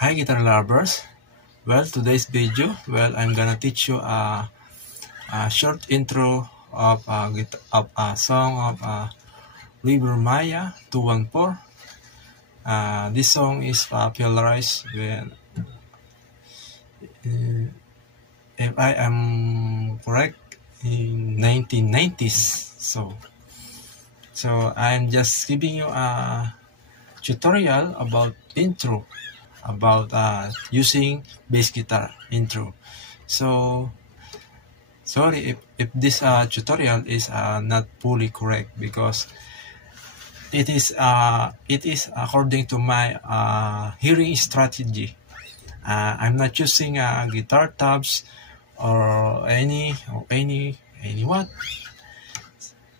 Hi guitar lovers. Well, today's video, I'm gonna teach you a short intro of a song of River Maya 214. This song is popularized when, if I am correct, in 1990s. So I'm just giving you a tutorial about intro, about using bass guitar intro. So sorry if this tutorial is not fully correct, because it is according to my hearing strategy. I'm not using guitar tabs or any what.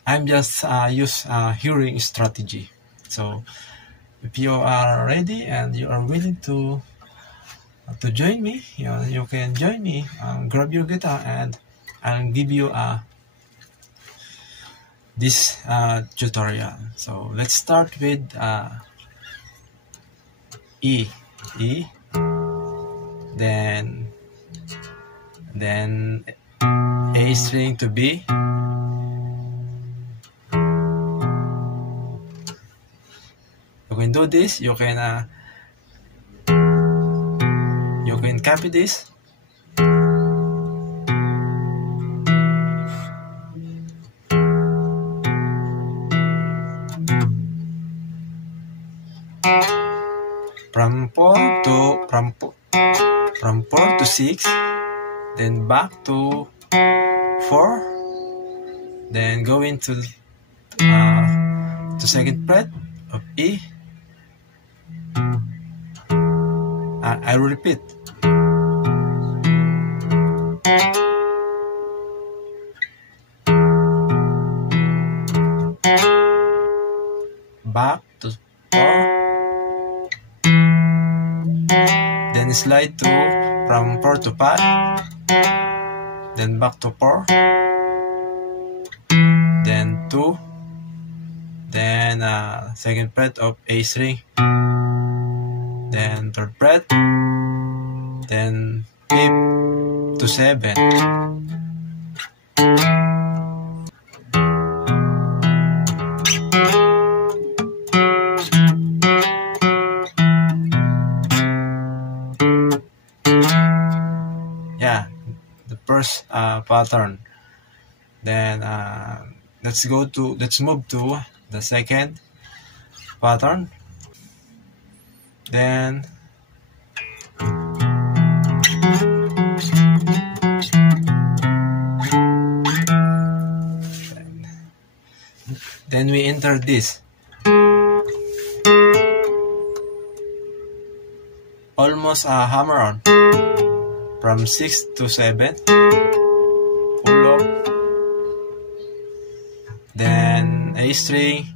I'm just use hearing strategy. So if you are ready and you are willing to join me, you can join me. Grab your guitar and I'll give you this tutorial. So let's start with E, then A string to B, you can do this. You can copy this. From 4 to 6, then back to 4, then go into second fret of E. I will repeat. Back to 4, then slide to from 4 to 5, then back to 4, then 2, then second fret of A string, then third fret, then 5th to 7. Yeah, the first pattern. Then let's move to the second pattern. Then we enter this. Almost a hammer on. From 6 to 7, pull up, then A string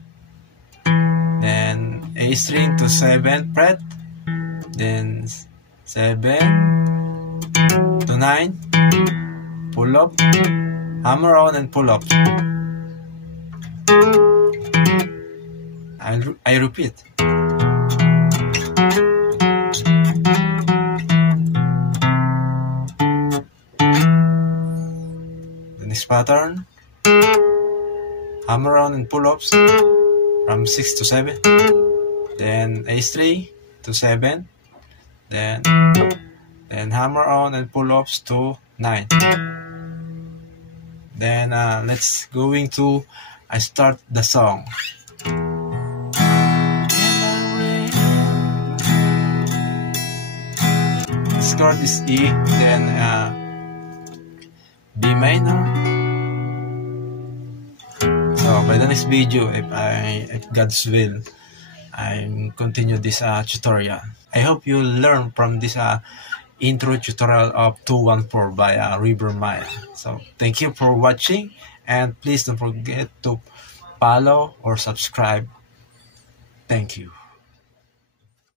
to 7th fret, then 7 to 9, pull up, hammer on and pull up. I repeat. Next pattern, hammer on and pull-ups from 6 to 7, then A string to 7, then hammer on and pull-ups to 9. Then let's going to start the song. This chord is E, then B minor. So by the next video, if God's will, I continue this tutorial. I hope you learn from this intro tutorial of 214 by River Maya. So thank you for watching, and please don't forget to follow or subscribe. Thank you.